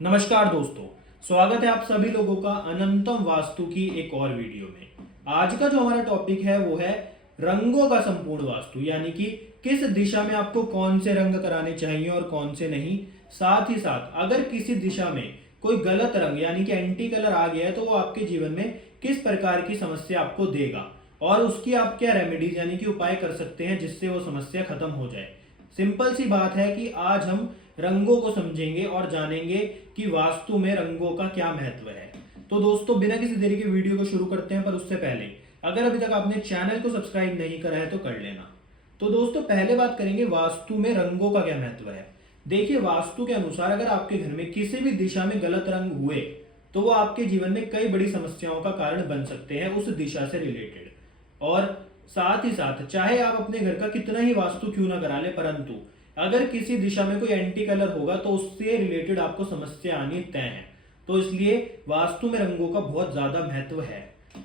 नमस्कार दोस्तों, स्वागत है आप सभी लोगों का अनंतम वास्तु की एक और वीडियो में। आज का जो हमारा टॉपिक है वो है रंगों का संपूर्ण वास्तु, यानी कि किस दिशा में आपको कौन से रंग कराने चाहिए और कौन से नहीं। साथ ही साथ अगर किसी दिशा में कोई गलत रंग यानी कि एंटी कलर आ गया है तो वो आपके जीवन में किस प्रकार की समस्या आपको देगा और उसकी आप क्या रेमेडीज यानी कि उपाय कर सकते हैं जिससे वो समस्या खत्म हो जाए। सिंपल सी बात है कि आज हम रंगों को समझेंगे और जानेंगे कि वास्तु में रंगों का क्या महत्व है। तो दोस्तों, बिना किसी देरी के वीडियो को शुरू करते हैं, पर उससे पहले अगर अभी तक आपने चैनल को सब्सक्राइब नहीं करा है तो कर लेना। तो दोस्तों, पहले बात करेंगे वास्तु में रंगों का क्या महत्व है। देखिए, वास्तु के अनुसार अगर आपके घर में किसी भी दिशा में गलत रंग हुए तो वो आपके जीवन में कई बड़ी समस्याओं का कारण बन सकते हैं उस दिशा से रिलेटेड। और साथ ही साथ चाहे आप अपने घर का कितना ही वास्तु क्यों ना करा ले, परंतु अगर किसी दिशा में कोई एंटी कलर होगा तो उससे रिलेटेड आपको समस्या आनी तय है। तो इसलिए वास्तु में रंगों का बहुत ज्यादा महत्व है।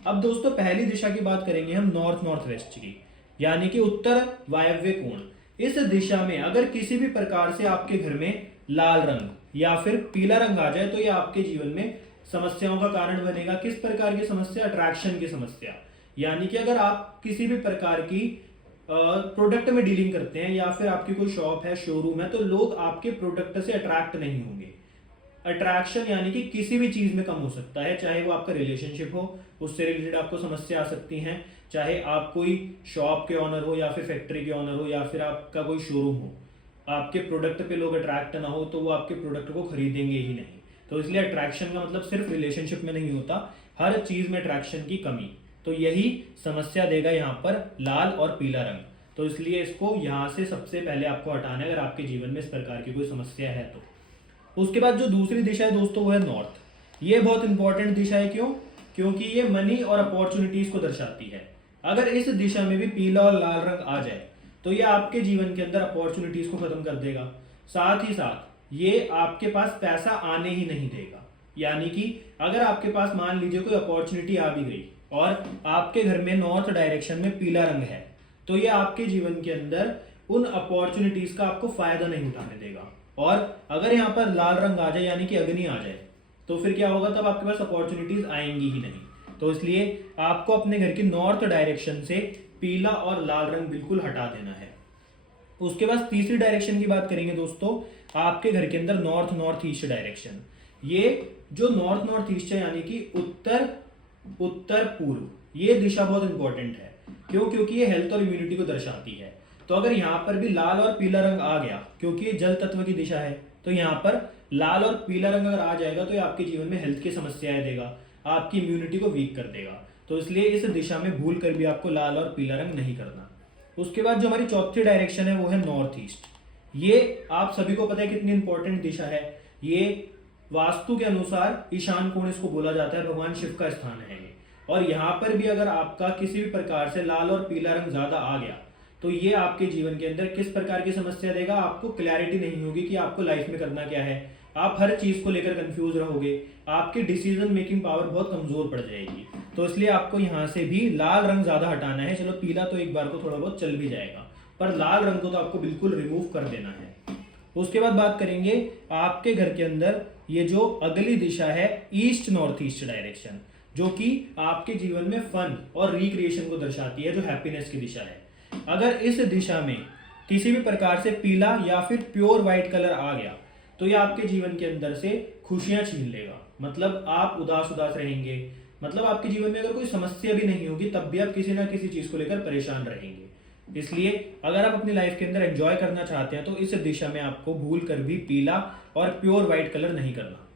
अब दोस्तों, पहली दिशा की बात करेंगे हम नॉर्थ नॉर्थ वेस्ट की, यानी कि उत्तर वायव्य कोण। इस दिशा में अगर किसी भी प्रकार से आपके घर में लाल रंग या फिर पीला रंग आ जाए तो ये आपके जीवन में समस्याओं का कारण बनेगा। किस प्रकार की समस्या? अट्रैक्शन की समस्या। यानी कि अगर आप किसी भी प्रकार की प्रोडक्ट में डीलिंग करते हैं या फिर आपकी कोई शॉप है, शोरूम है, तो लोग आपके प्रोडक्ट से अट्रैक्ट नहीं होंगे। अट्रैक्शन यानी कि किसी भी चीज में कम हो सकता है, चाहे वो आपका रिलेशनशिप हो, उससे रिलेटेड आपको समस्या आ सकती है, चाहे आप कोई शॉप के ऑनर हो या फिर फैक्ट्री के ऑनर हो या फिर आपका कोई शोरूम हो, आपके प्रोडक्ट पे लोग अट्रैक्ट ना हो तो वो आपके प्रोडक्ट को खरीदेंगे ही नहीं। तो इसलिए अट्रैक्शन का मतलब सिर्फ रिलेशनशिप में नहीं होता, हर चीज में अट्रैक्शन की कमी। तो यही समस्या देगा यहाँ पर लाल और पीला रंग। तो इसलिए इसको यहाँ से सबसे पहले आपको हटाना है अगर आपके जीवन में इस प्रकार की कोई समस्या है तो। उसके बाद जो दूसरी दिशा है दोस्तों वो है नॉर्थ। ये बहुत इंपॉर्टेंट दिशा है। क्यों? क्योंकि ये मनी और अपॉर्चुनिटीज को दर्शाती है। अगर इस दिशा में भी पीला और लाल रंग आ जाए तो ये आपके जीवन के अंदर अपॉर्चुनिटीज को खत्म कर देगा। साथ ही साथ ये आपके पास पैसा आने ही नहीं देगा। यानी कि अगर आपके पास मान लीजिए कोई अपॉर्चुनिटी आ भी गई और आपके घर में नॉर्थ डायरेक्शन में पीला रंग है तो ये आपके जीवन के अंदर उन अपॉर्चुनिटीज का आपको फायदा नहीं उठाने देगा। और अगर यहाँ पर लाल रंग आ जाए यानी कि अग्नि आ जाए तो फिर क्या होगा? तब आपके पास अपॉर्चुनिटीज आएंगी ही नहीं। तो इसलिए आपको अपने घर की नॉर्थ डायरेक्शन से पीला और लाल रंग बिल्कुल हटा देना है। उसके बाद तीसरी डायरेक्शन की बात करेंगे दोस्तों, आपके घर के अंदर नॉर्थ नॉर्थ ईस्ट डायरेक्शन। ये जो नॉर्थ नॉर्थ ईस्ट है यानी कि उत्तर उत्तर पूर्व, ये दिशा बहुत इंपॉर्टेंट है। क्यों? क्योंकि ये हेल्थ और इम्यूनिटी को दर्शाती है। तो अगर यहाँ पर भी लाल और पीला रंग आ गया, क्योंकि ये जल तत्व की दिशा है, तो यहाँ पर लाल और पीला रंग अगर आ जाएगा तो ये आपके जीवन में हेल्थ की समस्याएं देगा, आपकी इम्यूनिटी को वीक कर देगा। तो इसलिए इस दिशा में भूल कर भी आपको लाल और पीला रंग नहीं करना। उसके बाद जो हमारी चौथी डायरेक्शन है वो है नॉर्थ ईस्ट। ये आप सभी को पता है कितनी इंपॉर्टेंट दिशा है। ये वास्तु के अनुसार ईशान कोण इसको बोला जाता है, भगवान शिव का स्थान है ये। और यहाँ पर भी अगर आपका किसी भी प्रकार से लाल और पीला रंग ज्यादा आ गया तो ये आपके जीवन के अंदर किस प्रकार की समस्या देगा? आपको क्लैरिटी नहीं होगी कि आपको लाइफ में करना क्या है। आप हर चीज को लेकर कंफ्यूज रहोगे, आपकी डिसीजन मेकिंग पावर बहुत कमजोर पड़ जाएगी। तो इसलिए आपको यहाँ से भी लाल रंग ज्यादा हटाना है। चलो, पीला तो एक बार को थोड़ा बहुत चल भी जाएगा, पर लाल रंग को तो आपको बिल्कुल रिमूव कर देना है। उसके बाद बात करेंगे आपके घर के अंदर ये जो अगली दिशा है ईस्ट नॉर्थ ईस्ट डायरेक्शन, जो कि आपके जीवन में फन और रिक्रिएशन को दर्शाती है, जो हैप्पीनेस की दिशा है। अगर इस दिशा में किसी भी प्रकार से पीला या फिर प्योर व्हाइट कलर आ गया तो ये आपके जीवन के अंदर से खुशियां छीन लेगा। मतलब आप उदास उदास रहेंगे, मतलब आपके जीवन में अगर कोई समस्या भी नहीं होगी तब भी आप किसी ना किसी चीज को लेकर परेशान रहेंगे। इसलिए अगर आप अपनी लाइफ के अंदर एंजॉय करना चाहते हैं तो इस दिशा में आपको भूल कर भी पीला और प्योर व्हाइट कलर नहीं करना।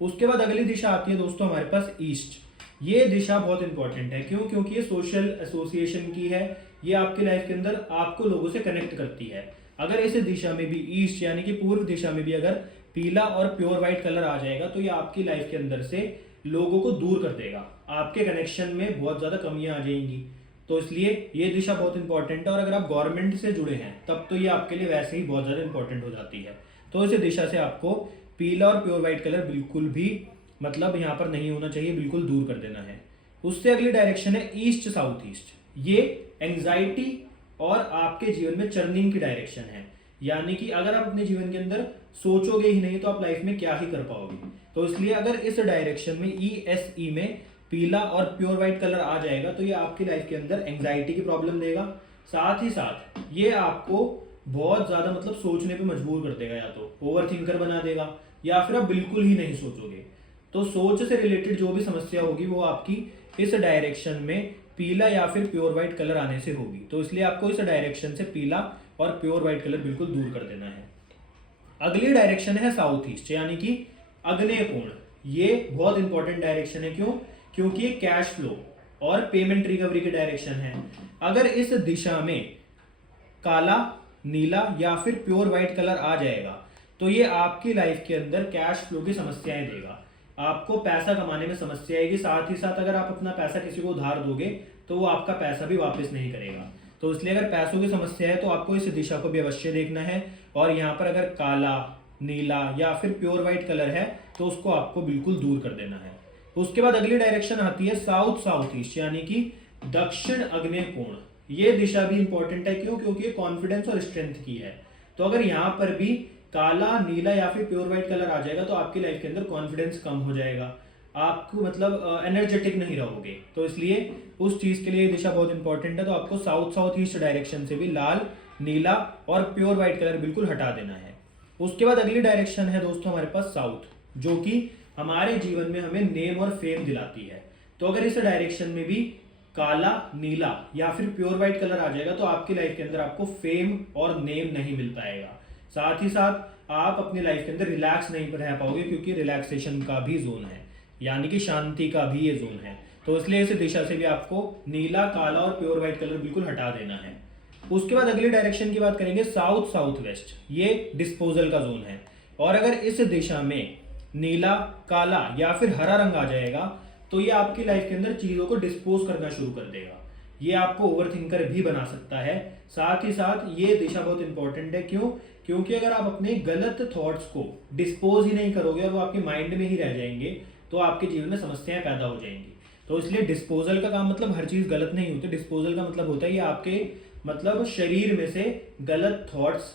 उसके बाद अगली दिशा आती है दोस्तों हमारे पास ईस्ट। ये दिशा बहुत इंपॉर्टेंट है। क्यों? क्योंकि ये सोशल एसोसिएशन की है। ये आपकी लाइफ के अंदर आपको लोगों से कनेक्ट करती है। अगर इस दिशा में भी ईस्ट यानी कि पूर्व दिशा में भी अगर पीला और प्योर व्हाइट कलर आ जाएगा तो ये आपकी लाइफ के अंदर से लोगों को दूर कर देगा, आपके कनेक्शन में बहुत ज्यादा कमियां आ जाएंगी। तो इसलिए ये दिशा बहुत इंपॉर्टेंट है। और अगर आप गवर्नमेंट से जुड़े हैं तब तो ये आपके लिए वैसे ही बहुत ज्यादा इंपॉर्टेंट हो जाती है। तो इस दिशा से आपको पीला और प्योर व्हाइट कलर बिल्कुल भी मतलब यहाँ पर नहीं होना चाहिए, बिल्कुल दूर कर देना है। उससे अगली डायरेक्शन है ईस्ट साउथ ईस्ट। ये एंग्जाइटी और आपके जीवन में चर्निंग की डायरेक्शन है। यानी कि अगर आप अपने जीवन के अंदर सोचोगे ही नहीं तो आप लाइफ में क्या ही कर पाओगे। तो इसलिए अगर इस डायरेक्शन में ESE में पीला और प्योर व्हाइट कलर आ जाएगा तो ये आपकी लाइफ के अंदर एंग्जाइटी की प्रॉब्लम देगा, साथ ही साथ ये आपको बहुत ज्यादा मतलब सोचने पे मजबूर कर देगा, या तो ओवर थिंकर बना देगा या फिर आप बिल्कुल ही नहीं सोचोगे। तो सोच से रिलेटेड जो भी समस्या होगी वो आपकी इस डायरेक्शन में पीला या फिर प्योर व्हाइट कलर आने से होगी। तो इसलिए आपको इस डायरेक्शन से पीला और प्योर व्हाइट कलर बिल्कुल दूर कर देना है। अगली डायरेक्शन है साउथ ईस्ट यानी कि आग्नेय कोण। ये बहुत इंपॉर्टेंट डायरेक्शन है। क्यों? क्योंकि ये कैश फ्लो और पेमेंट रिकवरी की डायरेक्शन है। अगर इस दिशा में काला, नीला या फिर प्योर व्हाइट कलर आ जाएगा तो ये आपकी लाइफ के अंदर कैश फ्लो की समस्याएं देगा, आपको पैसा कमाने में समस्या आएगी, साथ ही साथ अगर आप अपना पैसा किसी को उधार दोगे तो वो आपका पैसा भी वापस नहीं करेगा। तो इसलिए अगर पैसों की समस्या है तो आपको इस दिशा को भी अवश्य देखना है, और यहाँ पर अगर काला, नीला या फिर प्योर व्हाइट कलर है तो उसको आपको बिल्कुल दूर कर देना है। उसके बाद अगली डायरेक्शन आती है साउथ साउथ ईस्ट यानी कि दक्षिण आग्नेय कोण। ये दिशा भी इंपॉर्टेंट है। क्यों? क्योंकि ये कॉन्फिडेंस और स्ट्रेंथ की है। तो अगर यहाँ पर भी काला, नीला या फिर प्योर व्हाइट कलर आ जाएगा तो आपकी लाइफ के अंदर कॉन्फिडेंस कम हो जाएगा, आपको मतलब एनर्जेटिक नहीं रहोगे। तो इसलिए उस चीज के लिए ये दिशा बहुत इंपॉर्टेंट है। तो आपको साउथ साउथ ईस्ट डायरेक्शन से भी लाल, नीला और प्योर व्हाइट कलर बिल्कुल हटा देना है। उसके बाद अगली डायरेक्शन है दोस्तों हमारे पास साउथ, जो कि हमारे जीवन में हमें नेम और फेम दिलाती है। तो अगर इस डायरेक्शन में भी काला, नीला या फिर प्योर व्हाइट कलर आ जाएगा तो आपकी लाइफ के अंदर आपको फेम और नेम नहीं मिल पाएगा, साथ ही साथ आप अपनी लाइफ के अंदर रिलैक्स नहीं रह पाओगे, क्योंकि रिलैक्सेशन का भी जोन है यानी कि शांति का भी ये जोन है। तो इसलिए इस दिशा से भी आपको नीला, काला और प्योर व्हाइट कलर बिल्कुल हटा देना है। उसके बाद अगली डायरेक्शन की बात करेंगे साउथ साउथ वेस्ट। ये डिस्पोजल का जोन है, और अगर इस दिशा में नीला, काला या फिर हरा रंग आ जाएगा तो ये आपकी लाइफ के अंदर चीजों को डिस्पोज करना शुरू कर देगा। ये आपको ओवर थिंकर भी बना सकता है। साथ ही साथ ये दिशा बहुत इंपॉर्टेंट है। क्यों? क्योंकि अगर आप अपने गलत थॉट्स को डिस्पोज ही नहीं करोगे और वो आपके माइंड में ही रह जाएंगे तो आपके जीवन में समस्याएं पैदा हो जाएंगी। तो इसलिए डिस्पोजल का काम मतलब हर चीज गलत नहीं होती। डिस्पोजल का मतलब होता है ये आपके मतलब शरीर में से गलत थॉट्स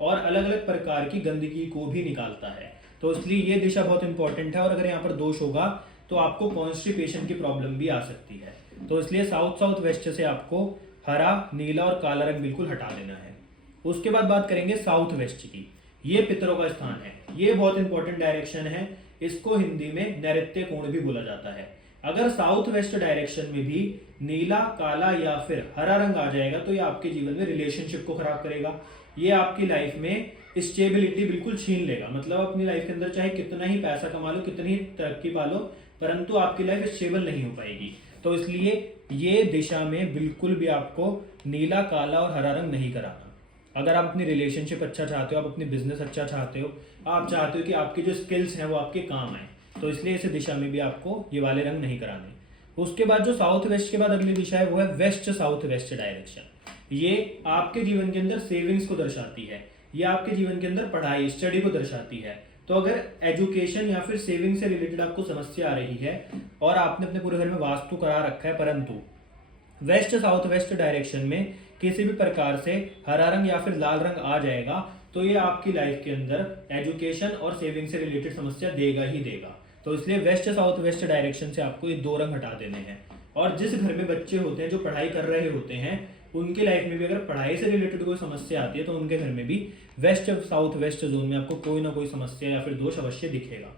और अलग अलग प्रकार की गंदगी को भी निकालता है। तो इसलिए ये दिशा बहुत इंपॉर्टेंट है, और अगर यहाँ पर दोष होगा तो आपको कॉन्स्टिपेशन की प्रॉब्लम भी आ सकती है। तो इसलिए साउथ साउथ वेस्ट से आपको हरा, नीला और काला रंग बिल्कुल हटा देना है। उसके बाद बात करेंगे साउथ वेस्ट की। ये पितरों का स्थान है। ये बहुत इंपॉर्टेंट डायरेक्शन है। इसको हिंदी में नैऋत्य कोण भी बोला जाता है। अगर साउथ वेस्ट डायरेक्शन में भी नीला, काला या फिर हरा रंग आ जाएगा तो ये आपके जीवन में रिलेशनशिप को खराब करेगा। ये आपकी लाइफ में स्टेबिलिटी बिल्कुल छीन लेगा। मतलब अपनी लाइफ के अंदर चाहे कितना ही पैसा कमा लो, कितनी ही तरक्की पा लो, परंतु आपकी लाइफ स्टेबल नहीं हो पाएगी। तो इसलिए ये दिशा में बिल्कुल भी आपको नीला, काला और हरा रंग नहीं कराना। अगर आप अपनी रिलेशनशिप अच्छा चाहते हो, आप अपनी बिजनेस अच्छा चाहते हो, आप चाहते हो कि आपकी जो स्किल्स हैं वो आपके काम आए, तो इसलिए इस दिशा में भी आपको ये वाले रंग नहीं कराने। उसके बाद जो साउथ वेस्ट के बाद अगली दिशा है वो है वेस्ट साउथ वेस्ट डायरेक्शन। ये आपके जीवन के अंदर सेविंग्स को दर्शाती है। ये आपके जीवन के अंदर पढ़ाई, स्टडी को दर्शाती है। तो अगर एजुकेशन या फिर सेविंग से रिलेटेड आपको समस्या आ रही है और आपने अपने पूरे घर में वास्तु करा रखा है, परंतु वेस्ट साउथ वेस्ट डायरेक्शन में किसी भी प्रकार से हरा रंग या फिर लाल रंग आ जाएगा तो ये आपकी लाइफ के अंदर एजुकेशन और सेविंग से रिलेटेड समस्या देगा ही देगा। तो इसलिए वेस्ट साउथ वेस्ट डायरेक्शन से आपको ये दो रंग हटा देने हैं। और जिस घर में बच्चे होते हैं जो पढ़ाई कर रहे होते हैं, उनके लाइफ में भी अगर पढ़ाई से रिलेटेड कोई समस्या आती है तो उनके घर में भी वेस्ट साउथ वेस्ट जोन में आपको कोई ना कोई समस्या या फिर दोष अवश्य दिखेगा।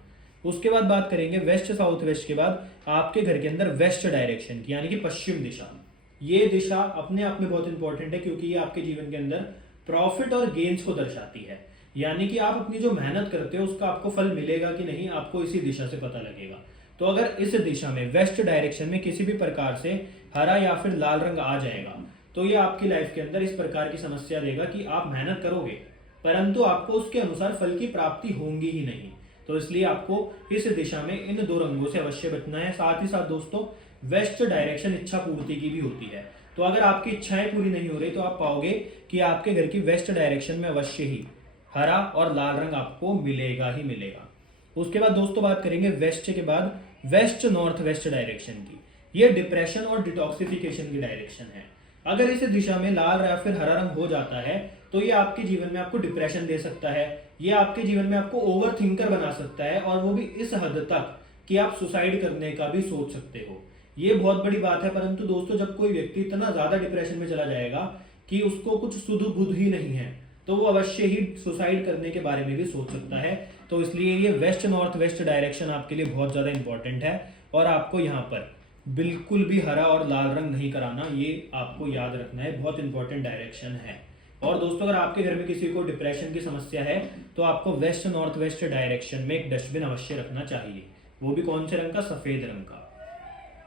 उसके बाद बात करेंगे वेस्ट साउथ वेस्ट के बाद आपके घर के अंदर वेस्ट डायरेक्शन की, यानी कि पश्चिम दिशा। ये दिशा अपने आप में बहुत इंपॉर्टेंट है क्योंकि ये आपके जीवन के अंदर प्रॉफिट और गेन्स को दर्शाती है। यानी कि आप अपनी जो मेहनत करते हो उसका आपको फल मिलेगा कि नहीं, आपको इसी दिशा से पता लगेगा। तो अगर इस दिशा में वेस्ट डायरेक्शन में किसी भी प्रकार से हरा या फिर लाल रंग आ जाएगा तो ये आपकी लाइफ के अंदर इस प्रकार की समस्या देगा कि आप मेहनत करोगे परंतु आपको उसके अनुसार फल की प्राप्ति होंगी ही नहीं। तो इसलिए आपको इस दिशा में इन दो रंगों से अवश्य बचना है। साथ ही साथ दोस्तों वेस्ट डायरेक्शन इच्छा पूर्ति की भी होती है। तो अगर आपकी इच्छाएं पूरी नहीं हो रही तो आप पाओगे कि आपके घर की वेस्ट डायरेक्शन में अवश्य ही हरा और लाल रंग आपको मिलेगा ही मिलेगा। उसके बाद दोस्तों बात करेंगे वेस्ट के बाद वेस्ट नॉर्थ वेस्ट डायरेक्शन की। ये डिप्रेशन और डिटॉक्सिफिकेशन की डायरेक्शन है। अगर इस दिशा में लाल या फिर हरा रंग हो जाता है तो ये आपके जीवन में आपको डिप्रेशन दे सकता है, ये आपके जीवन में आपको ओवर थिंकर बना सकता है, और वो भी इस हद तक कि आप सुसाइड करने का भी सोच सकते हो। ये बहुत बड़ी बात है। परंतु दोस्तों, जब कोई व्यक्ति इतना ज्यादा डिप्रेशन में चला जाएगा कि उसको कुछ सुध बुध ही नहीं है, तो वो अवश्य ही सुसाइड करने के बारे में भी सोच सकता है। तो इसलिए ये वेस्ट नॉर्थ वेस्ट डायरेक्शन आपके लिए बहुत ज़्यादा इंपॉर्टेंट है, और आपको यहाँ पर बिल्कुल भी हरा और लाल रंग नहीं कराना, ये आपको याद रखना है, बहुत इंपॉर्टेंट डायरेक्शन है। और दोस्तों, अगर आपके घर में किसी को डिप्रेशन की समस्या है तो आपको वेस्ट नॉर्थ वेस्ट डायरेक्शन में एक डस्टबिन अवश्य रखना चाहिए, वो भी कौन से रंग का? सफेद रंग का।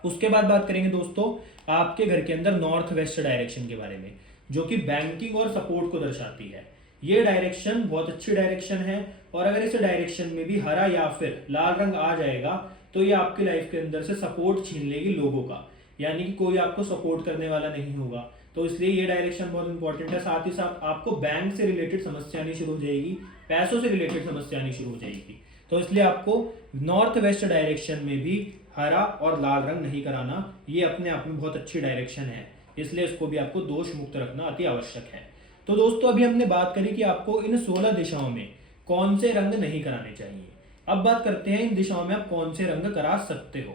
उसके बाद बात करेंगे दोस्तों आपके घर के अंदर नॉर्थ वेस्ट डायरेक्शन के बारे में, जो कि बैंकिंग और सपोर्ट को दर्शाती है। ये डायरेक्शन बहुत अच्छी डायरेक्शन है, और अगर इस डायरेक्शन में भी हरा या फिर लाल रंग आ जाएगा तो ये आपकी लाइफ के अंदर से सपोर्ट छीन लेगी लोगों का, यानी कि कोई आपको सपोर्ट करने वाला नहीं होगा। तो इसलिए ये डायरेक्शन बहुत इंपॉर्टेंट है। साथ ही साथ आपको बैंक से रिलेटेड समस्या आनी शुरू हो जाएगी, पैसों से रिलेटेड समस्या आनी शुरू हो जाएगी। तो इसलिए आपको नॉर्थ वेस्ट डायरेक्शन में भी हरा और लाल रंग नहीं कराना, ये अपने आप में बहुत अच्छी डायरेक्शन है, इसलिए इसको भी आपको दोष मुक्त रखना अति आवश्यक है। तो दोस्तों, अभी हमने बात करी कि आपको इन 16 दिशाओं में कौन से रंग नहीं कराने चाहिए। अब बात करते हैं इन दिशाओं में आप कौन से रंग करा सकते हो।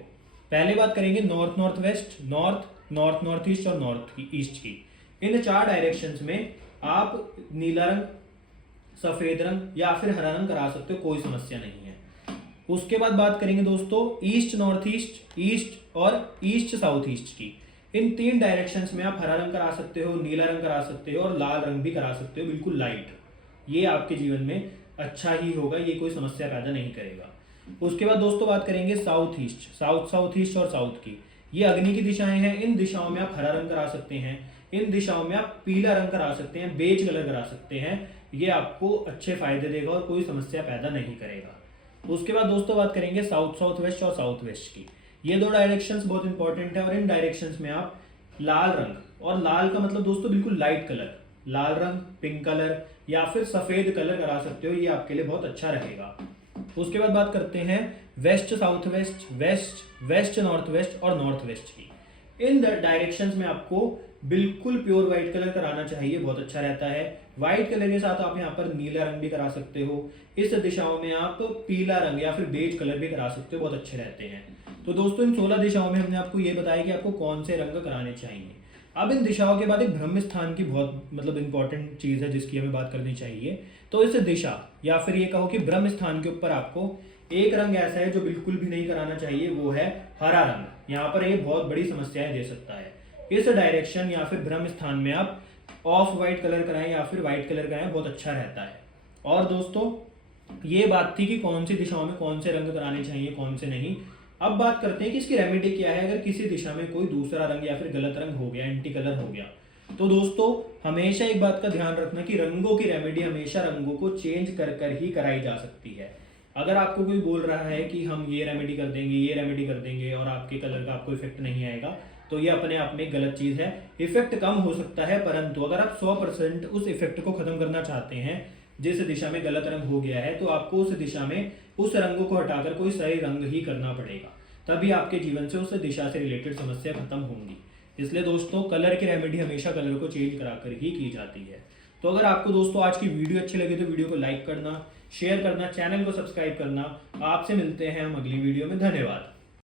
पहले बात करेंगे north north west, north north north east और नॉर्थ ईस्ट की। इन 4 डायरेक्शंस में आप नीला रंग, सफेद रंग या फिर हरा रंग करा सकते हो, कोई समस्या नहीं है। उसके बाद बात करेंगे दोस्तों ईस्ट नॉर्थ ईस्ट, ईस्ट और ईस्ट साउथ ईस्ट की। इन 3 डायरेक्शंस में आप हरा रंग करा सकते हो, नीला रंग करा सकते हो और लाल रंग भी करा सकते हो, बिल्कुल लाइट। ये आपके जीवन में अच्छा ही होगा, ये कोई समस्या पैदा नहीं करेगा। उसके बाद दोस्तों बात करेंगे साउथ ईस्ट, साउथ ईस्ट और साउथ की। ये अग्नि की दिशाएं हैं। इन दिशाओं में आप हरा रंग करा सकते हैं, इन दिशाओं में आप पीला रंग करा सकते हैं, बेज कलर करा सकते हैं। ये आपको अच्छे फायदे देगा और कोई समस्या पैदा नहीं करेगा। उसके बाद दोस्तों बात करेंगे साउथ साउथ वेस्ट और साउथ वेस्ट की। ये 2 डायरेक्शंस बहुत इंपॉर्टेंट है, और इन डायरेक्शंस में आप लाल रंग, और लाल का मतलब दोस्तों बिल्कुल लाइट कलर, लाल रंग, पिंक कलर या फिर सफेद कलर करा सकते हो, ये आपके लिए बहुत अच्छा रहेगा। उसके बाद बात करते हैं west south west, west north west और नॉर्थ वेस्ट की। इन डायरेक्शंस में आपको बिल्कुल प्योर व्हाइट कलर कराना चाहिए, बहुत अच्छा रहता है। व्हाइट कलर के साथ आप यहाँ पर नीला रंग भी करा सकते हो। इस दिशाओं में आप पीला रंग या फिर बेज कलर भी करा सकते हो, बहुत अच्छे रहते हैं। तो दोस्तों, इन 16 दिशाओं में हमने आपको ये बताया कि आपको कौन से रंग कराने चाहिए। अब इन दिशाओं के बाद एक ब्रह्म स्थान की बहुत इंपॉर्टेंट चीज है जिसकी हमें बात करनी चाहिए। तो इस दिशा या फिर ये कहो कि ब्रह्म स्थान के ऊपर आपको एक रंग ऐसा है जो बिल्कुल भी नहीं कराना चाहिए, वो है हरा रंग। यहाँ पर ये बहुत बड़ी समस्याएं दे सकता है। इस डायरेक्शन या फिर ब्रह्म स्थान में आप ऑफ व्हाइट कलर कराएं या फिर व्हाइट कलर कराएं, बहुत अच्छा रहता है। और दोस्तों, ये बात थी कि कौन सी दिशाओं में कौन से रंग कराने चाहिए, कौन से नहीं। अब बात करते हैं कि इसकी रेमेडी क्या है अगर किसी दिशा में कोई दूसरा रंग या फिर गलत रंग हो गया, एंटी कलर हो गया। तो दोस्तों, हमेशा एक बात का ध्यान रखना कि रंगों की रेमेडी हमेशा रंगों को चेंज कर ही कराई जा सकती है। अगर आपको कोई बोल रहा है कि हम ये रेमेडी कर देंगे, ये रेमेडी कर देंगे और आपके कलर का आपको इफेक्ट नहीं आएगा, तो ये अपने आप में गलत चीज है। इफेक्ट कम हो सकता है, परंतु अगर आप 100% उस इफेक्ट को खत्म करना चाहते हैं, जिस दिशा में गलत रंग हो गया है, तो आपको उस दिशा में उस रंग को हटाकर कोई सही रंग ही करना पड़ेगा, तभी आपके जीवन से उस दिशा से रिलेटेड समस्या खत्म होंगी। इसलिए दोस्तों, कलर की रेमेडी हमेशा कलर को चेंज कराकर ही की जाती है। तो अगर आपको दोस्तों आज की वीडियो अच्छी लगी तो वीडियो को लाइक करना, शेयर करना, चैनल को सब्सक्राइब करना। आपसे मिलते हैं हम अगली वीडियो में। धन्यवाद।